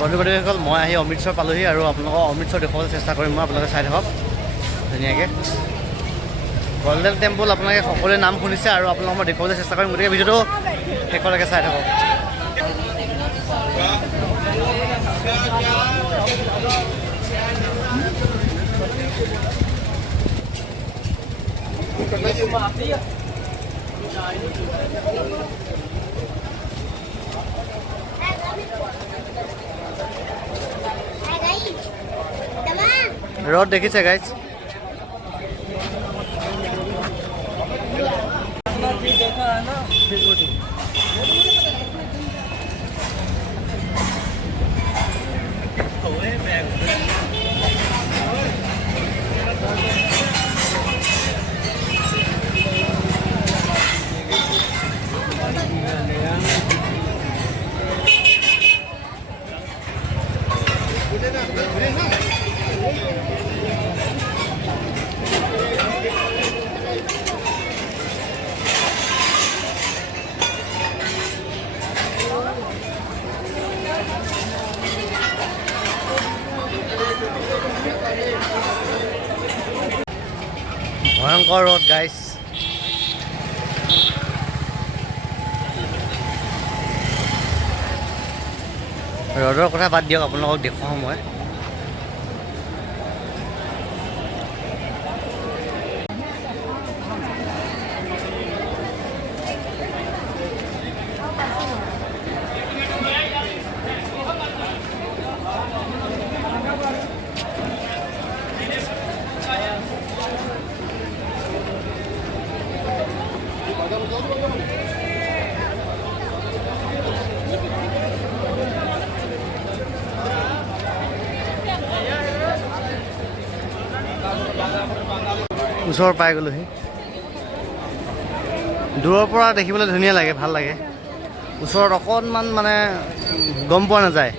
বন্ধু-বান্ধৱীসকল মই আহি অমৃতসৰ পালোহি আৰু আপোনালোকক অমৃতসৰ দেখুৱাবলৈ চেষ্টা কৰিম মই। আপোনালোকে চাই থাকক ধুনীয়াকৈ। গল্ডেন টেম্পল আপোনালোকে সকলোৱে নাম শুনিছে আৰু আপোনালোকক মই দেখুৱাবলৈ চেষ্টা কৰিম, গতিকে ভিডিঅ'টো শেষলৈকে চাই থাকক। ৰ'দ দেখিছে গাইজ। ভয়ংকৰ ৰ'দ গাইজ। ৰ'দৰ কথা বাদ দিয়ক, আপোনালোকক দেখুৱাওঁ মই। ওচৰ পাই গ'লোহি। দূৰৰ পৰা দেখিবলৈ ধুনীয়া লাগে, ভাল লাগে। ওচৰত অকণমান মানে গম পোৱা নাযায়।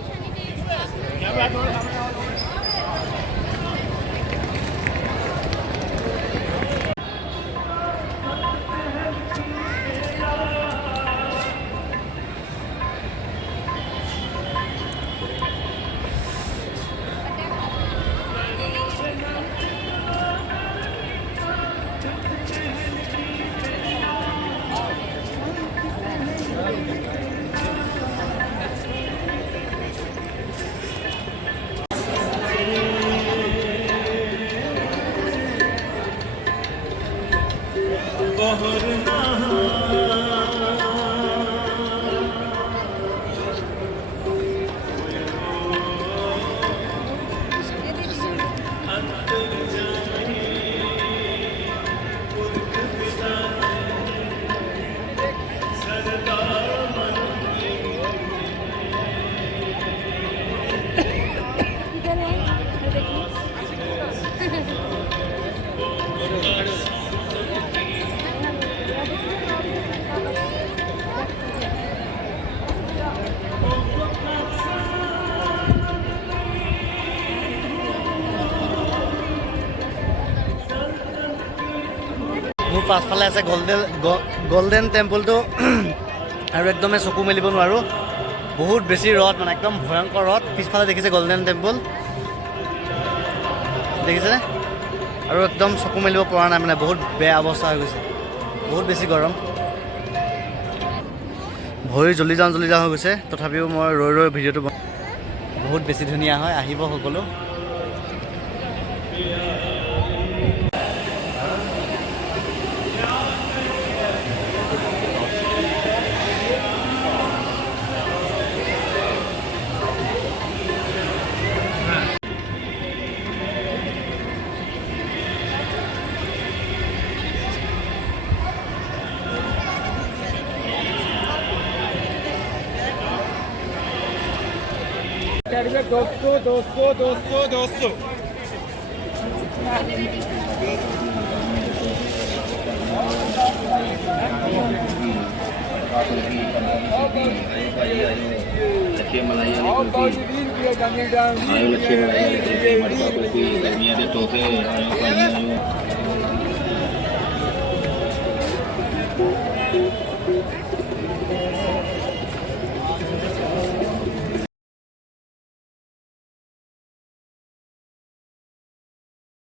মোৰ পাছফালে আছে গল্ডেন টেম্পলটো আৰু একদমেই চকু মেলিব নোৱাৰোঁ, বহুত বেছি ৰ'দ, মানে একদম ভয়ংকৰ ৰ'দ। পিছফালে দেখিছে গল্ডেন টেম্পল, দেখিছেনে? আৰু একদম চকু মেলিব পৰা নাই, মানে বহুত বেয়া অৱস্থা হৈ গৈছে, বহুত বেছি গৰম। ভৰি জ্বলি যাওঁ হৈ গৈছে, তথাপিও মই ৰৈ ভিডিঅ'টো বহুত বেছি ধুনীয়া হয়। আহিব সকলো। दोस्तों लक्ष्मी